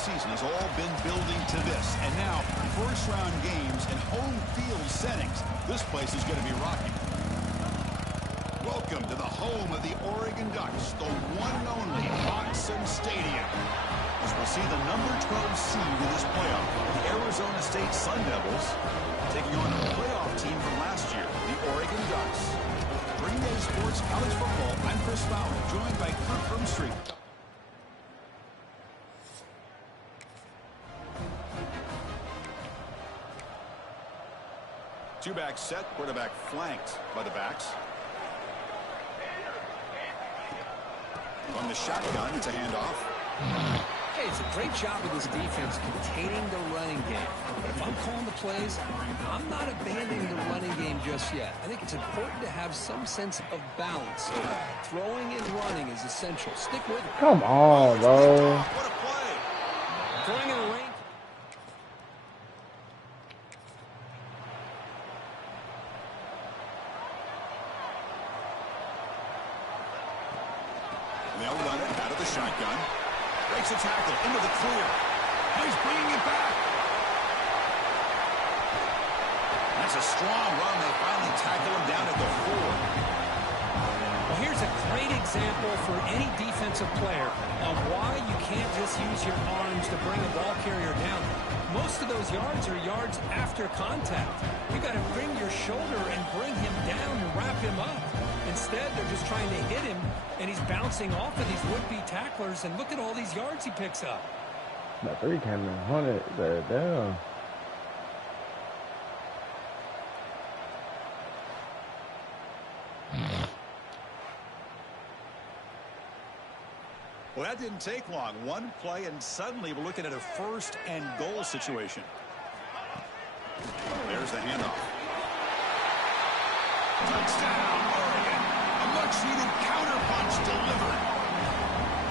season has all been building to this. And now, first-round games and home field settings. This place is going to be rocking. Welcome to the home of the Oregon Ducks, the one and only Autzen Stadium. As we'll see the number 12 seed in this playoff, the Arizona State Sun Devils, taking on a playoff team from last year, the Oregon Ducks. Green Day Sports College Football, I'm Chris Fowler, joined by Kurt Broomstreet. Two-back set, quarterback flanked by the backs. From the shotgun, it's a handoff. Hey, it's a great job of this defense containing the running game. But if I'm calling the plays, I'm not abandoning the running game just yet. I think it's important to have some sense of balance. So throwing and running is essential. Stick with it. Come on, bro. What a play. Throwing in the rain. They'll run it out of the shotgun. Breaks a tackle into the clear. And he's bringing it back. That's a strong run. They finally tackle him down at the 4. Well, here's a great example for any defensive player of why you can't just use your arms to bring a ball carrier down. Most of those yards are yards after contact. You got to bring your shoulder and bring him down and wrap him up. Instead, they're just trying to hit him, and he's bouncing off of these would-be tacklers, and look at all these yards he picks up. The 3 came in 100 there down. Well, that didn't take long. One play, and suddenly we're looking at a first and goal situation. There's the handoff. Touchdown, Oregon. A much-needed counterpunch delivered.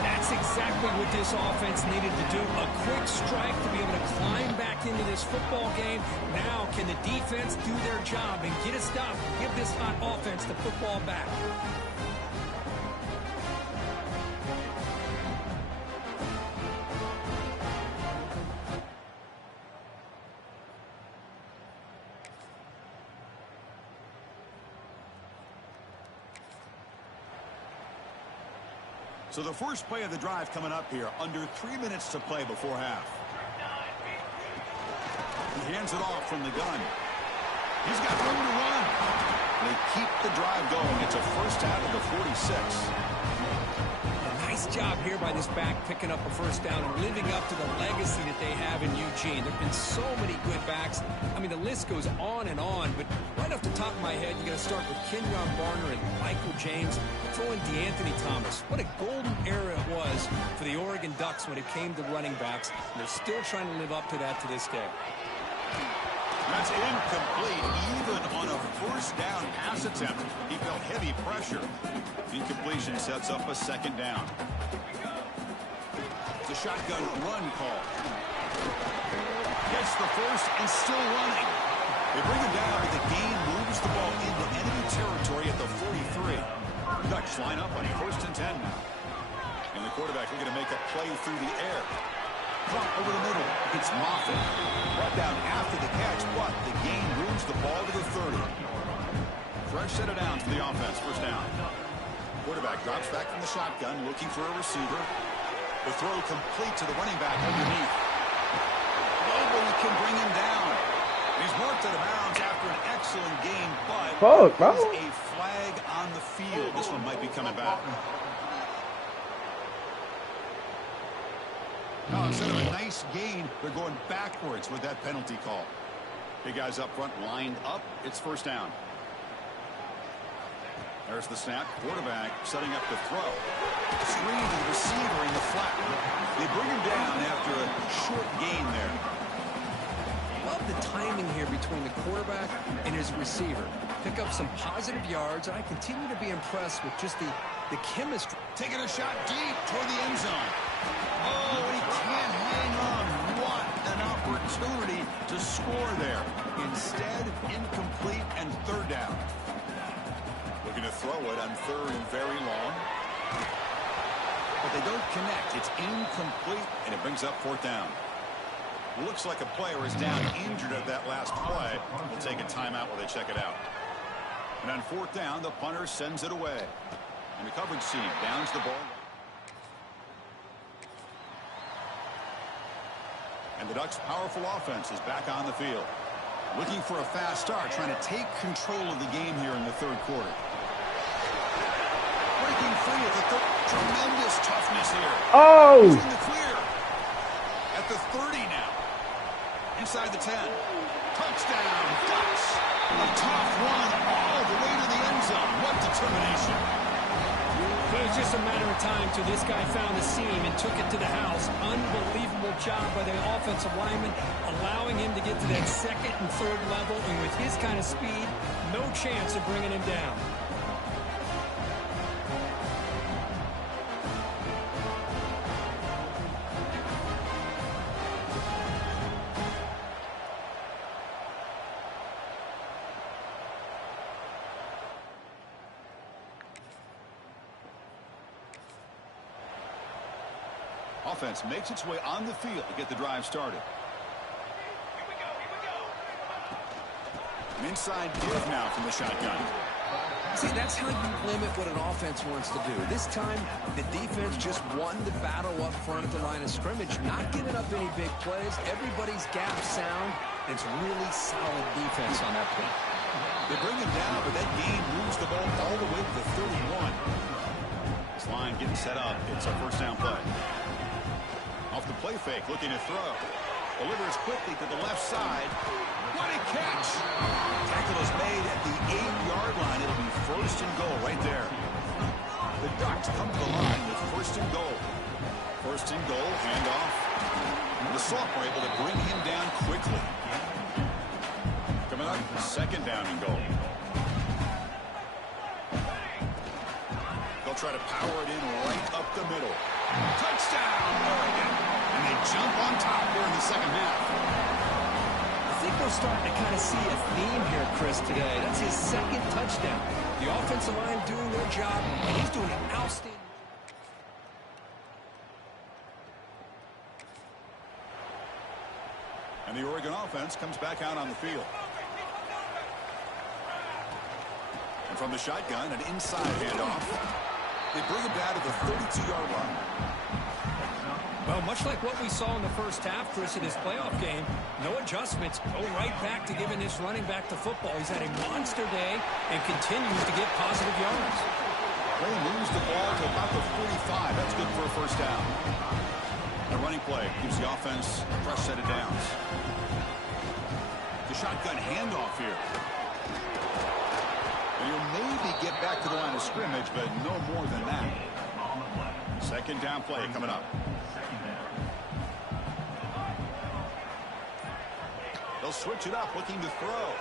That's exactly what this offense needed to do. A quick strike to be able to climb back into this football game. Now, can the defense do their job and get a stop? Give this hot offense the football back. So the first play of the drive coming up here, under 3 minutes to play before half. He hands it off from the gun. He's got room to run. They keep the drive going. It's a first out of the 46. A nice job here by this back picking up a first down and living up to the legacy that they have in Eugene. There have been so many good backs. I mean, the list goes on and on, but right off the top of my head, you got to start with Kenyon Barner and Michael James. Throw in DeAnthony Thomas. What a golden era it was for the Oregon Ducks when it came to running backs. And they're still trying to live up to that to this day. That's incomplete, even on a first down pass attempt. He felt heavy pressure. Incompletion sets up a second down. It's a shotgun run call. Gets the first and still running. They bring him down, but the gain moves the ball into enemy territory at the 43. Ducks line up on a 1st and 10 now. And the quarterback looking to make a play through the air. Drop over the middle. It's Moffitt. Brought down after the catch, but the gain moves the ball to the 30. Fresh set of downs for the offense. First down. Quarterback drops back from the shotgun, looking for a receiver. The throw complete to the running back underneath. Nobody can bring him down. He's marked out of bounds after an excellent game, but there's a flag on the field. This one might be coming back. Now, instead of a nice gain, they're going backwards with that penalty call. Big guys up front lined up. It's first down. There's the snap. Quarterback setting up the throw. Screen to the receiver in the flat. They bring him down after a short gain there. Love the timing here between the quarterback and his receiver. Pick up some positive yards, and I continue to be impressed with just the chemistry. Taking a shot deep toward the end zone. Oh, and he can't hang on. What an opportunity to score there. Instead, incomplete and third down. Looking to throw it on 3rd and very long. but they don't connect. It's incomplete, and it brings up 4th down. Looks like a player is down injured at that last play. We'll take a timeout while they check it out. And on 4th down, the punter sends it away. And the coverage team downs the ball. And the Ducks' powerful offense is back on the field. Looking for a fast start, trying to take control of the game here in the 3rd quarter. Breaking free at the tremendous toughness here. Oh! He's in the clear. At the 30 now. Inside the 10. Touchdown, Ducks. A tough one all the way to the end zone. What determination. It was just a matter of time till this guy found the seam and took it to the house. Unbelievable job by the offensive lineman, allowing him to get to that 2nd and 3rd level. And with his kind of speed, no chance of bringing him down. Offense makes its way on the field to get the drive started. An inside give now from the shotgun. See, that's how you limit what an offense wants to do. This time, the defense just won the battle up front at the line of scrimmage, not giving up any big plays. Everybody's gap sound. It's really solid defense on that play. They bring him down, but that gain moves the ball all the way to the 31. This line getting set up. It's a 1st down play. Off the play fake, looking to throw. Delivers quickly to the left side. What a catch! Tackle is made at the 8-yard line. It'll be 1st and goal right there. The Ducks come to the line with 1st and goal. 1st and goal, handoff. The sophomore able to bring him down quickly. Coming up, 2nd down and goal. They'll try to power it in right up the middle. Touchdown, Oregon! And they jump on top here in the 2nd half. I think we're starting to kind of see a theme here, Chris, today. That's his 2nd touchdown. The offensive line doing their job, and he's doing an outstanding. And the Oregon offense comes back out on the field. And from the shotgun, an inside handoff. They bring him down to the 32-yard line. Well, much like what we saw in the 1st half, Chris, in this playoff game, no adjustments. Go right back to giving this running back the football. He's had a monster day and continues to get positive yards. Ray moves the ball to about the 45. That's good for a 1st down. The running play gives the offense a fresh set of downs. The shotgun handoff here. And he'll maybe get back to the line of scrimmage, but no more than that. 2nd down play coming up. They'll switch it up, looking to throw.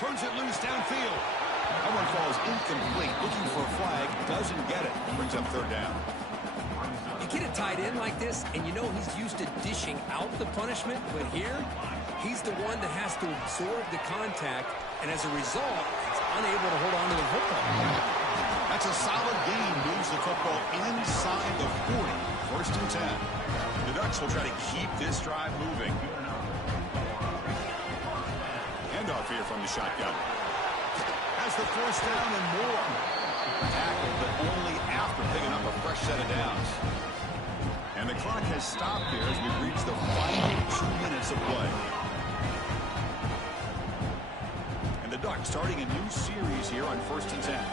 Turns it loose downfield. That one falls incomplete. Looking for a flag. Doesn't get it. Brings up 3rd down. You get a tight end like this, and you know he's used to dishing out the punishment, but here, he's the one that has to absorb the contact, and as a result, he's unable to hold on to the football. That's a solid gain. Moves the football inside the 40. 1st and 10. The Ducks will try to keep this drive moving. Handoff here from the shotgun. Has the 1st down and more. Tackle, but only after picking up a fresh set of downs. And the clock has stopped here as we reach the final 2 minutes of play. And the Ducks starting a new series here on 1st and 10.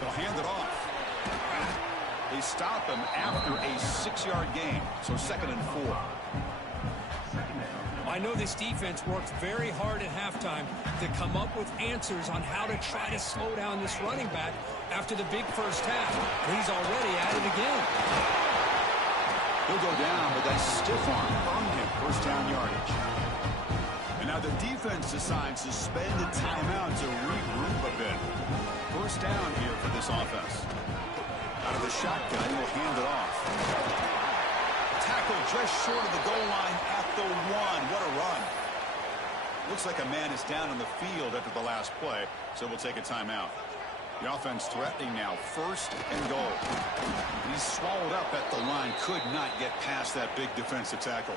They'll hand it off. They stop him after a 6-yard gain, so 2nd and 4. I know this defense worked very hard at halftime to come up with answers on how to try to slow down this running back after the big 1st half. And he's already at it again. He'll go down, but that stiff arm earned him 1st down yardage. And now the defense decides to spend a timeout to regroup a bit. 1st down here for this offense. Out of the shotgun, he'll hand it off. Tackle just short of the goal line at the 1. What a run. Looks like a man is down on the field after the last play, so we'll take a timeout. The offense threatening now, 1st and goal. He's swallowed up at the line, could not get past that big defensive tackle.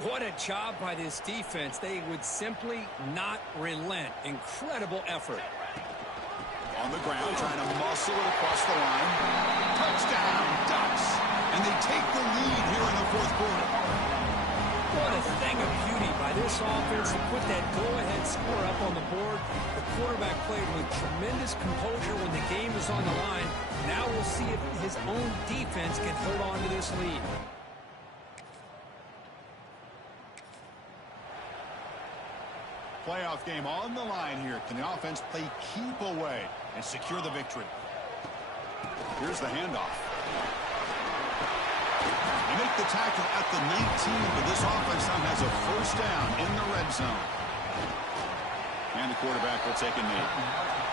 What a job by this defense. They would simply not relent. Incredible effort. On the ground, trying to muscle it across the line. Touchdown, Ducks. And they take the lead here in the 4th quarter. What a thing of beauty by this offense to put that go-ahead score up on the board. The quarterback played with tremendous composure when the game was on the line. Now we'll see if his own defense can hold on to this lead. Playoff game on the line here. Can the offense play keep away and secure the victory? Here's the handoff. They make the tackle at the 19, but this offense now has a 1st down in the red zone. And the quarterback will take a knee.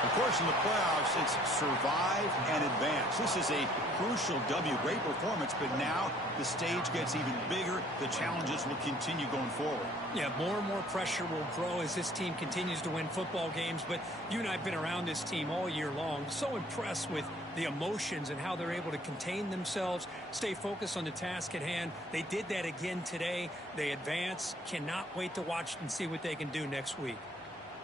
Of course, in the playoffs, it's survive and advance. This is a crucial W. Great performance, but now the stage gets even bigger. The challenges will continue going forward. Yeah, more and more pressure will grow as this team continues to win football games. But you and I have been around this team all year long. So impressed with the emotions and how they're able to contain themselves, stay focused on the task at hand. They did that again today. They advance. Cannot wait to watch and see what they can do next week.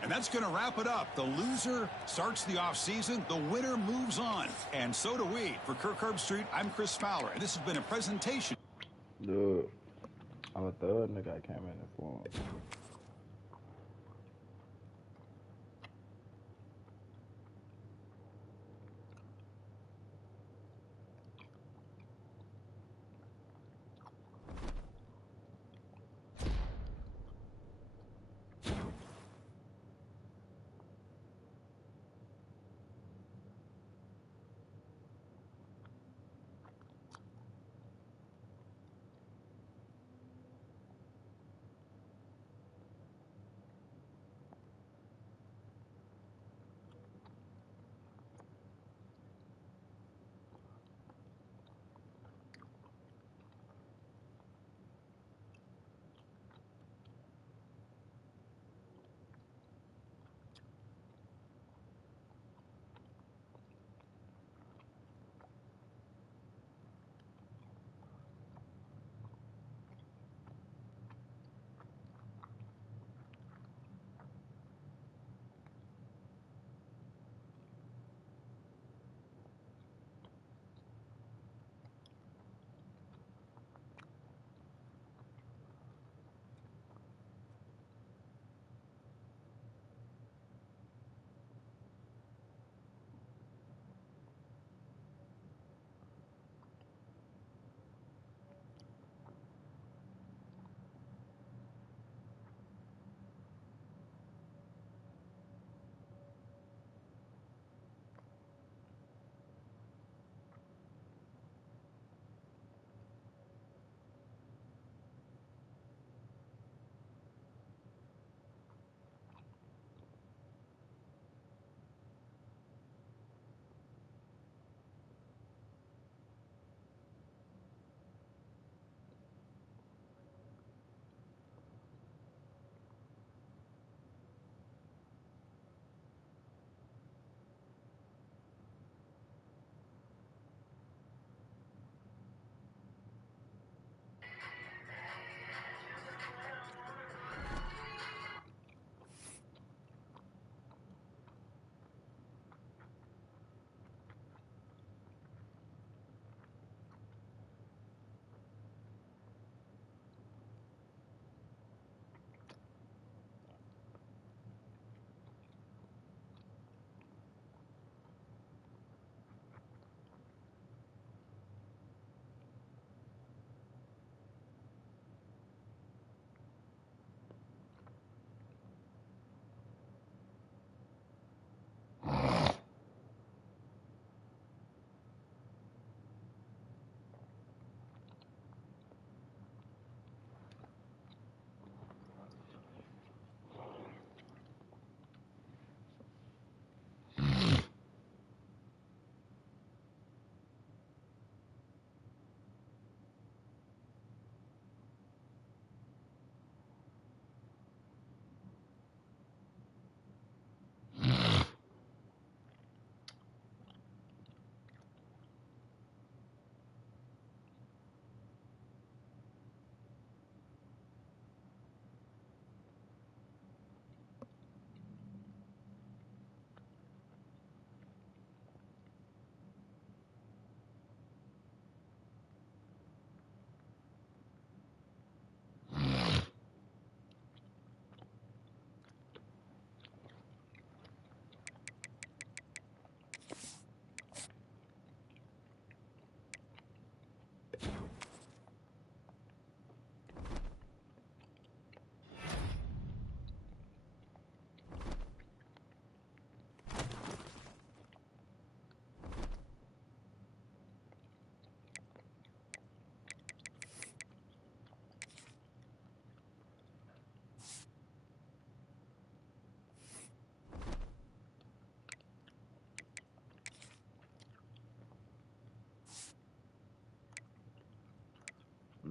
And that's going to wrap it up. The loser starts the offseason. The winner moves on. And so do we. For Kirk Herbstreit, I'm Chris Fowler. And this has been a presentation. Dude, I'm a third nigga. I came in and formed.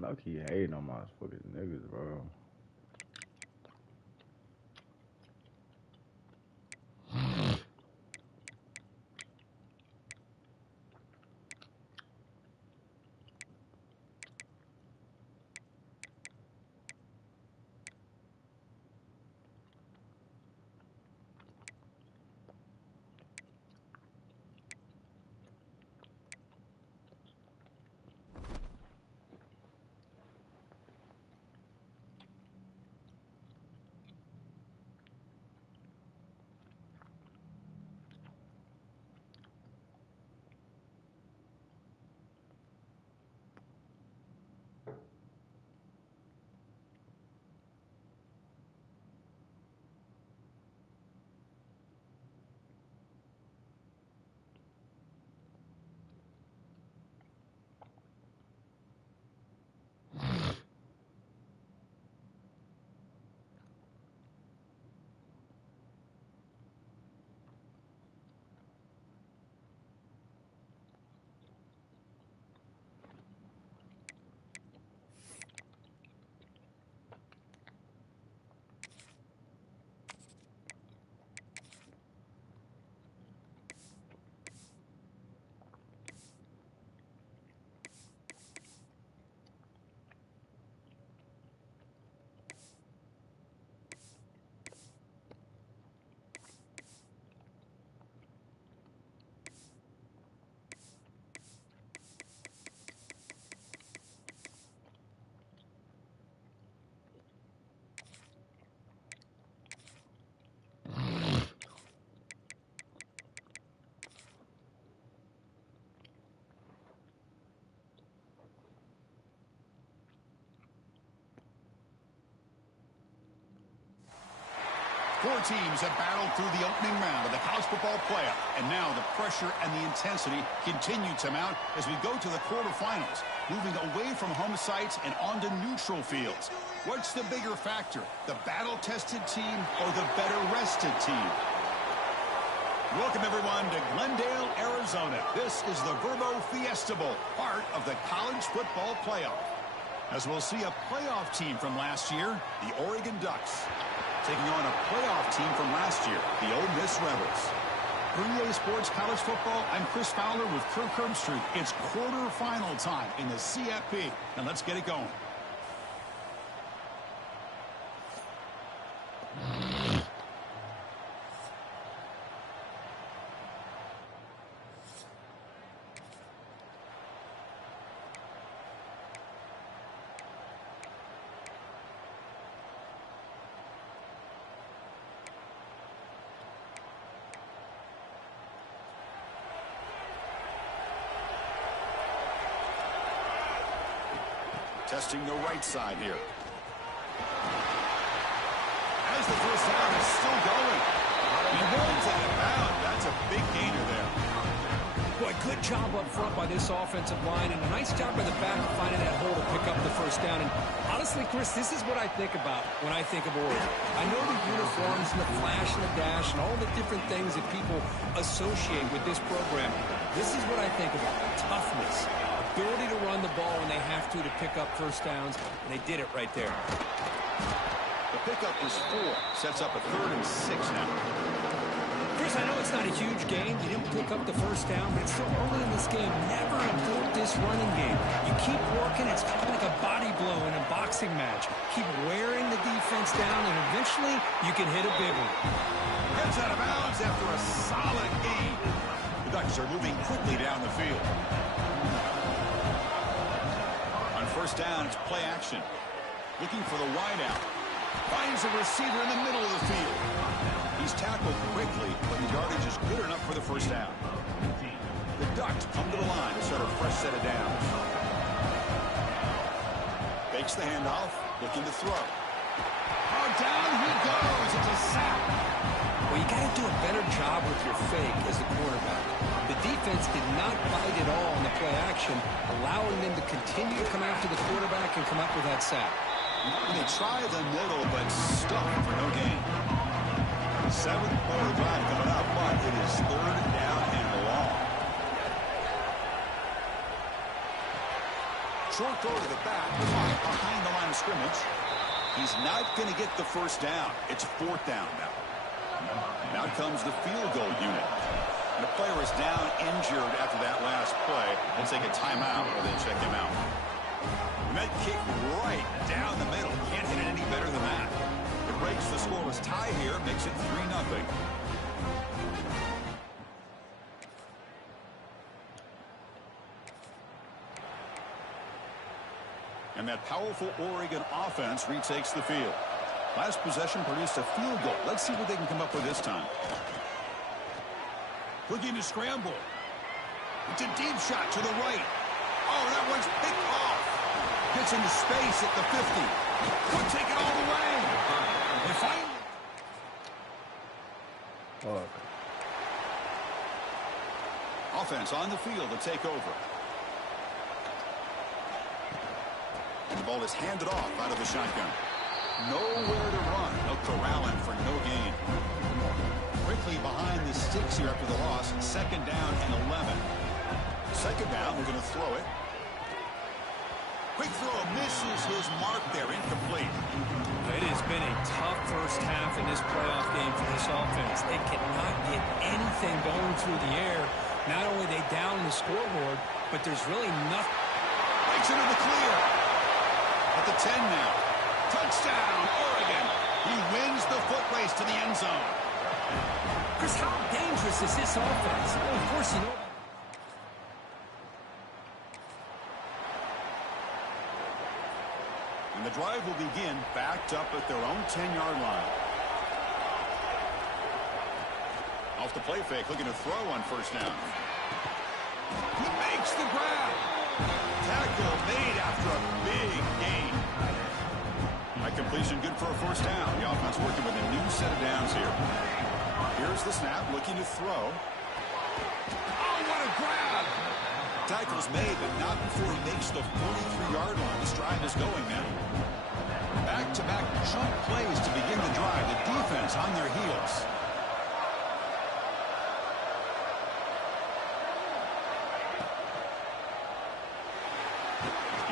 low-key hating on my fucking niggas, bro. Four teams have battled through the opening round of the college football playoff, and now the pressure and the intensity continue to mount as we go to the quarterfinals, moving away from home sites and onto neutral fields. What's the bigger factor, the battle-tested team or the better-rested team? Welcome, everyone, to Glendale, Arizona. This is the Verbo Fiesta Bowl, part of the college football playoff. As we'll see a playoff team from last year, the Oregon Ducks, taking on a playoff team from last year, the Ole Miss Rebels. For EA Sports College Football, I'm Chris Fowler with Kirk Herbstreit. It's quarterfinal time in the CFB, and let's get it going. Testing the right side here. As the first down is still going. He runs out of bounds. That's a big gainer there. Boy, good job up front by this offensive line, and a nice job by the back finding that hole to pick up the first down. And honestly, Chris, this is what I think about when I think of Oregon. I know the uniforms and the flash and the dash and all the different things that people associate with this program. This is what I think about: toughness, ability to run the ball when they have to pick up first downs, and they did it right there. The pickup is 4. Sets up a 3rd and 6 now. Chris, I know it's not a huge game. You didn't pick up the first down, but it's so early in this game. Never abort this running game. You keep working. It's kind of like a body blow in a boxing match. Keep wearing the defense down, and eventually you can hit a big one. Heads out of bounds after a solid gain. The Ducks are moving quickly down the field. On first down, it's play action. Looking for the wideout. Finds a receiver in the middle of the field. He's tackled quickly, but the yardage is good enough for the first down. The Ducks come to the line to start a fresh set of downs. Fakes the handoff, looking to throw. Oh, down he goes. It's a sack. Well, you got to do a better job with your fake as the quarterback. The defense did not bite at all in the play action, allowing them to continue to come after the quarterback and come up with that sack. And they try the middle, but stuck for no gain. 7th quarter drive coming up, but it is 3rd down and long. Short throw to the back, behind the line of scrimmage. He's not going to get the first down. It's 4th down now. Now comes the field goal unit. And the player is down injured after that last play. We'll take a timeout or then check him out. And that kick right down the middle. Can't hit it any better than that. It breaks the scoreless tie here. Makes it 3-0. And that powerful Oregon offense retakes the field. Last possession produced a field goal. Let's see what they can come up with this time. Looking to scramble. It's a deep shot to the right. Oh, that one's picked off. Gets into space at the 50. Could take it all the way. They find. Offense on the field to take over. And the ball is handed off out of the shotgun. Nowhere to run. No corralling for no gain. Quickly behind the sticks here after the loss. 2nd down and 11. 2nd down, we're going to throw it. Quick throw misses his mark there. Incomplete. It has been a tough first half in this playoff game for this offense. They cannot get anything going through the air. Not only are they down the scoreboard, but there's really nothing. Breaks into the clear. At the 10 now. Touchdown, Oregon. He wins the foot race to the end zone. Chris, how dangerous is this offense? Well, of course you know. And the drive will begin backed up at their own 10-yard line. Off the play fake, looking to throw on 1st down. He makes the grab. Tackle made after a big gain. That completion good for a 1st down. The offense working with a new set of downs here. Here's the snap, looking to throw. Oh, what a grab! Tackle's made, but not before he makes the 43-yard line. This drive is going now. Back-to-back jump plays to begin the drive. The defense on their heels.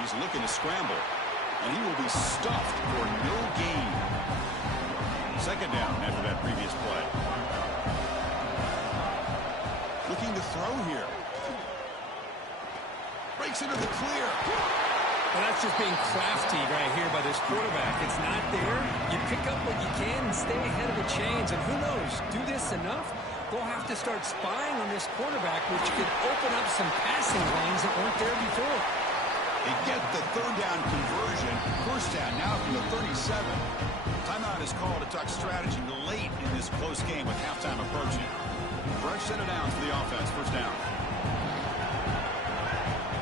He's looking to scramble, and he will be stuffed for no gain. 2nd down after that previous play. Looking to throw here. Breaks into the clear. Well, that's just being crafty right here by this quarterback. It's not there. You pick up what you can and stay ahead of the chains. And who knows, do this enough, they'll have to start spying on this quarterback, which could open up some passing lanes that weren't there before. They get the 3rd down conversion. 1st down now from the 37. Timeout is called to talk strategy late in this close game with halftime approaching. Fresh set of downs for the offense. 1st down.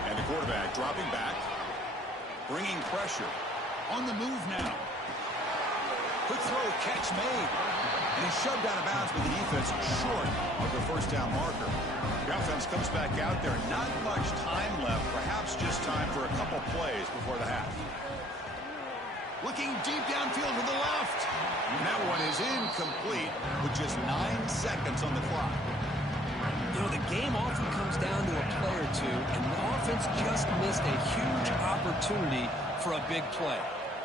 And the quarterback dropping back. Bringing pressure. On the move now. Quick throw, catch made. And he's shoved out of bounds with the defense short of the 1st down marker. The offense comes back out there. Not much time left. Perhaps just time for a couple plays before the half. Looking deep downfield to the left. And that one is incomplete with just 9 seconds on the clock. You know, the game often comes down to a play or two, and the offense just missed a huge opportunity for a big play.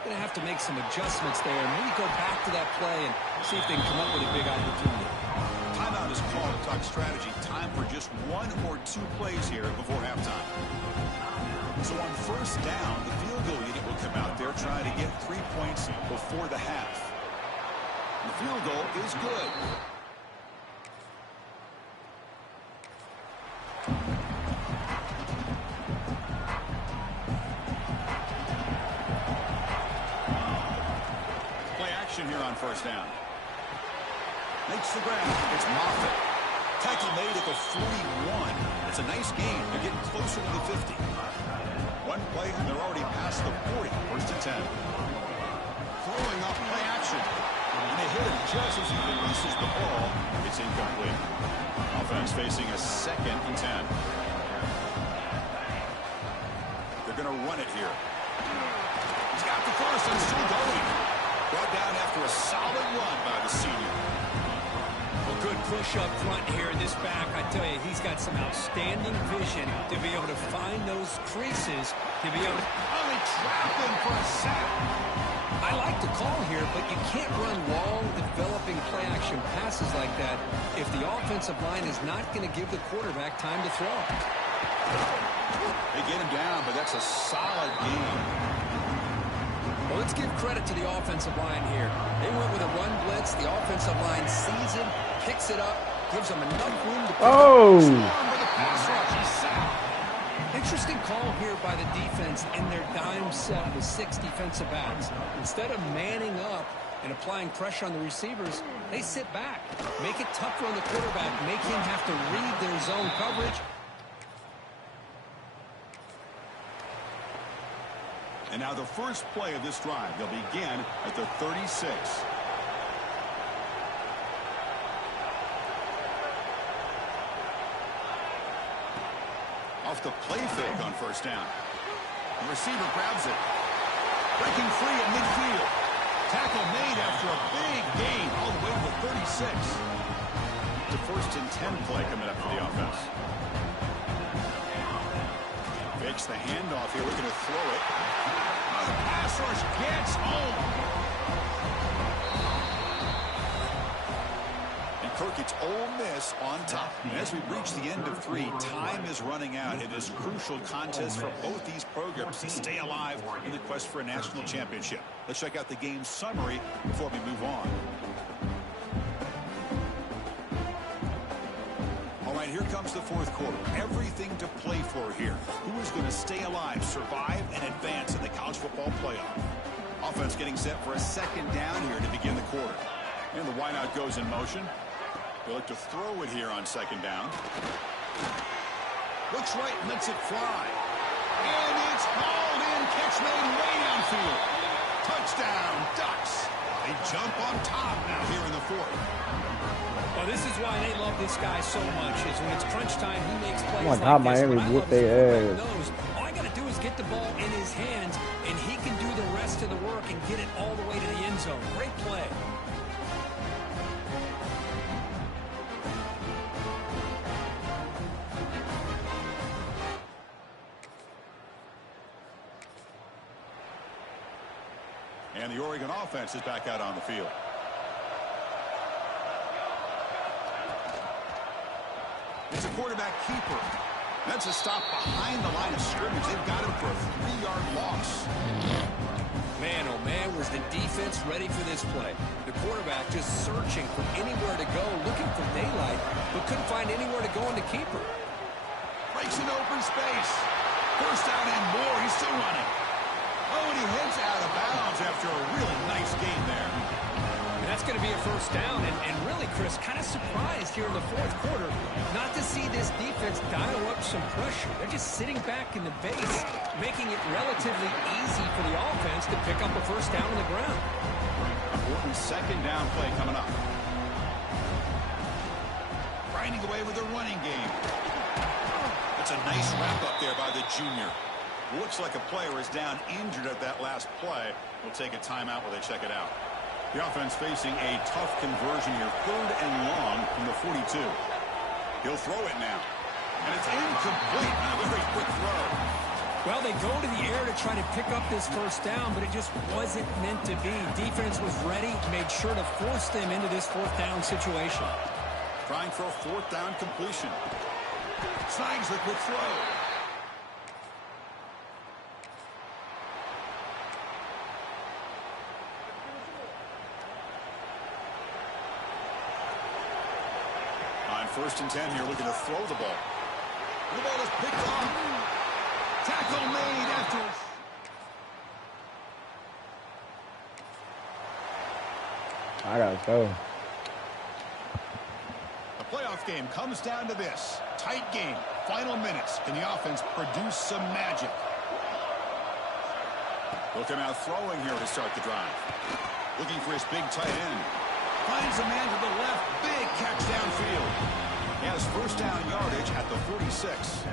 Going to have to make some adjustments there and maybe go back to that play and see if they can come up with a big opportunity. Timeout is called to talk strategy. Time for just 1 or 2 plays here before halftime. So on 1st down, the field goal unit will come out there trying to get 3 points before the half. The field goal is good. Here on 1st down. Makes the grab. It's Moffitt. Tackle made at the 41. It's a nice gain. They're getting closer to the 50. 1 play, and they're already past the 40. 1st and 10. Throwing off play action. And they hit him just as he releases the ball. It's incomplete. Offense facing a 2nd and 10. They're going to run it here. He's got the 1st and still going. Brought down after a solid run by the senior. Will Good push up front here in this back. I tell you, he's got some outstanding vision to be able to find those creases, to be able to only trap him for a sack. I like the call here, but you can't run long, developing play-action passes like that if the offensive line is not going to give the quarterback time to throw. They get him down, but that's a solid game. Well, let's give credit to the offensive line here. They went with a run blitz. The offensive line sees it, picks it up, gives them enough room to pick up. Interesting call here by the defense in their dime set with 6 defensive backs. Instead of manning up and applying pressure on the receivers, they sit back, make it tougher on the quarterback, make him have to read their zone coverage. And now the first play of this drive, they'll begin at the 36. Off the play fake on first down. The receiver grabs it. Breaking free at midfield. Tackle made after a big gain all the way to the 36. The 1st and 10 play coming up for the offense. Fakes the handoff here, looking to throw it. Oh, the pass rush gets home. And Kirk, it's Ole Miss on top. And as we reach the end of 3, time is running out. It is a crucial contest for both these programs to stay alive in the quest for a national championship. Let's check out the game summary before we move on. Here comes the 4th quarter. Everything to play for here. Who is going to stay alive, survive, and advance in the college football playoff? Offense getting set for a 2nd down here to begin the quarter. And the wideout goes in motion. They look to throw it here on 2nd down. Looks right, lets it fly. And it's hauled in. Catch made way downfield. Touchdown, Ducks. They jump on top now here in the 4th. Well, this is why they love this guy so much, is when it's crunch time, he makes plays oh my God, like this. Miami whooped their ass. All I got to do is get the ball in his hands, and he can do the rest of the work and get it all the way to the end zone. Great play. And the Oregon offense is back out on the field. It's a quarterback keeper. That's a stop behind the line of scrimmage. They've got him for a 3-yard loss. Man, oh man, was the defense ready for this play. The quarterback just searching for anywhere to go, looking for daylight, but couldn't find anywhere to go in the keeper. Breaks an open space. First down and more. He's still running. Oh, and he heads out of bounds after a really nice gain there. And that's going to be a first down, and really, Chris, kind of surprised here in the 4th quarter not to see this defense dial up some pressure. They're just sitting back in the base, making it relatively easy for the offense to pick up a first down on the ground. Important 2nd down play coming up. Grinding away with the running game. That's a nice wrap up there by the junior. Looks like a player is down injured at that last play. We'll take a timeout while they check it out. The offense facing a tough conversion here. 3rd and long from the 42. He'll throw it now. And it's incomplete on a very quick throw. Well, they go to the air to try to pick up this first down, but it just wasn't meant to be. Defense was ready, made sure to force them into this 4th down situation. Trying for a 4th down completion. Snags the quick throw. On 1st and 10 here, looking to throw the ball. The ball is picked off. Tackle made after. I gotta go. The playoff game comes down to this. Tight game. Final minutes. Can the offense produce some magic? Looking out throwing here to start the drive. Looking for his big tight end. Finds a man to the left. Big catch downfield. He has first down yardage at the 46.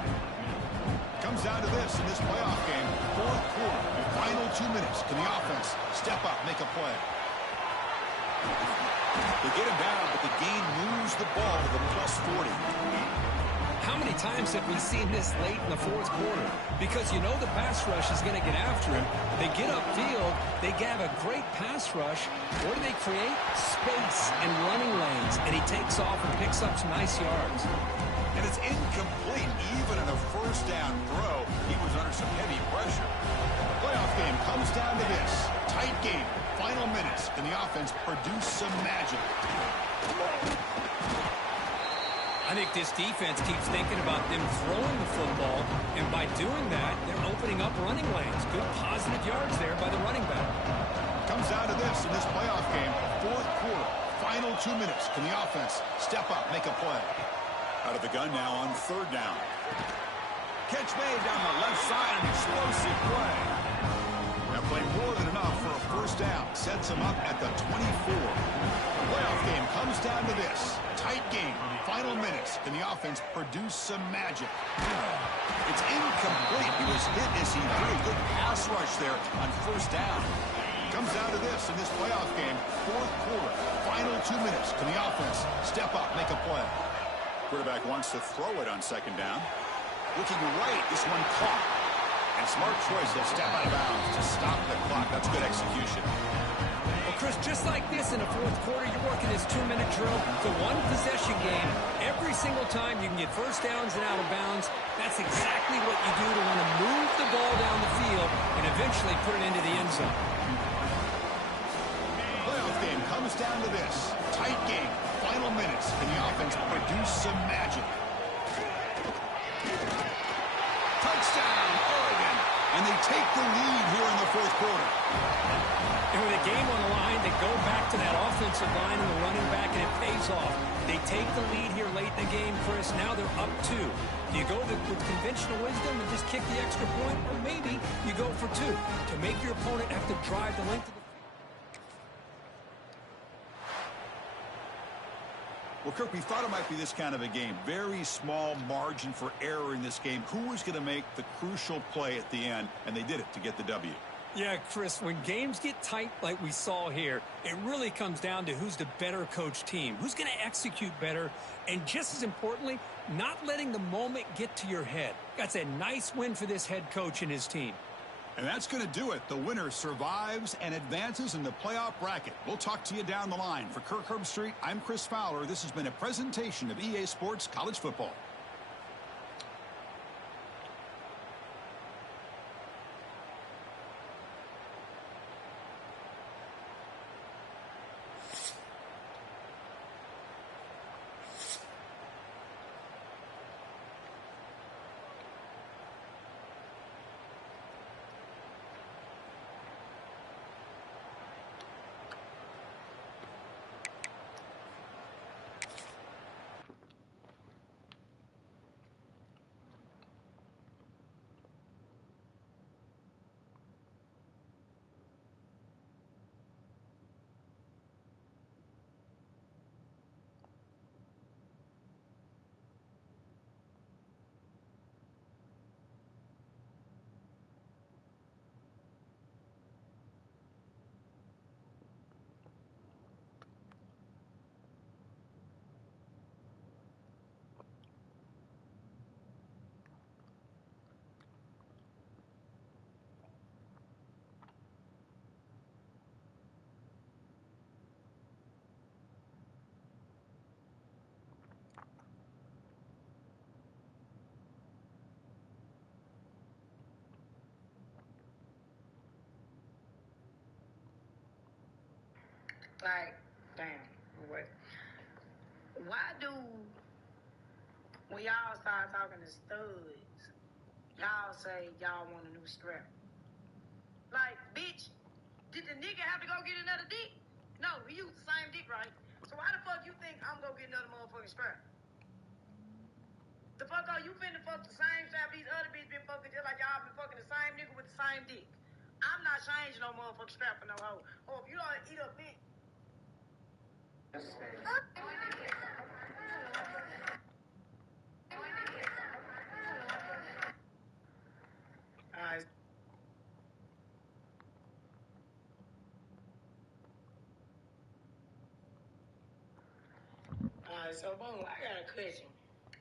Comes down to this in this playoff game. 4th quarter. The final 2 minutes. Can the offense step up, make a play? They get him down, but the gain moves the ball to the +40. How many times have we seen this late in the fourth quarter? Because you know the pass rush is going to get after him. They get upfield. They have a great pass rush. What do they create? Space and running lanes. And he takes off and picks up some nice yards. And it's incomplete. Even in a first down throw, he was under some heavy pressure. The playoff game comes down to this. Tight game. Final minutes. Can the offense produce some magic? I think this defense keeps thinking about them throwing the football, and by doing that, they're opening up running lanes. Good positive yards there by the running back. Comes down to this in this playoff game. Fourth quarter, final 2 minutes. Can the offense step up, make a play? Out of the gun now on third down. Catch made down the left side, an explosive play. That play more than enough for a first down. Sets him up at the 24. The playoff game comes down to this. Tight game. Final minutes. Can the offense produce some magic? It's incomplete. He was hit as he threw. Good pass rush there on first down. Comes down to this in this playoff game. Fourth quarter. Final 2 minutes. Can the offense step up, make a play? Quarterback wants to throw it on second down. Looking right. This one caught. And smart choice. He'll step out of bounds to stop the clock. That's good execution. Well, Chris, just like this in the fourth quarter, you're working this 2-minute drill. It's a one-possession game. Every single time you can get first downs and out of bounds, that's exactly what you do to want to move the ball down the field and eventually put it into the end zone. Playoff game comes down to this. Tight game. Final minutes. Can the offense produce some magic? Touchdown, Oregon. And they take the lead here in the fourth quarter. And with a game on the line, they go back to that offensive line and the running back, and it pays off. They take the lead here late in the game, Chris. Now they're up 2. Do you go with conventional wisdom and just kick the extra point? Or maybe you go for 2 to make your opponent have to drive the length of the field. Well, Kirk, we thought it might be this kind of a game. Very small margin for error in this game. Who was going to make the crucial play at the end? And they did it to get the W. Yeah, Chris, when games get tight like we saw here, it really comes down to who's the better coach team, who's going to execute better, and just as importantly, not letting the moment get to your head. That's a nice win for this head coach and his team. And that's going to do it. The winner survives and advances in the playoff bracket. We'll talk to you down the line. For Kirk Herbstreit, I'm Chris Fowler. This has been a presentation of EA Sports College Football. Like, damn, what? Why do, when y'all start talking to studs, y'all say y'all want a new strap? Like, bitch, did the nigga have to go get another dick? No, we use the same dick, right? So why the fuck you think I'm gonna get another motherfucking strap? The fuck are you finna fuck the same strap these other bitches been fucking just like y'all been fucking the same nigga with the same dick? I'm not changing no motherfucking strap for no hoe. Oh, if you don't eat a bitch. Alright. So, boom, I got a question.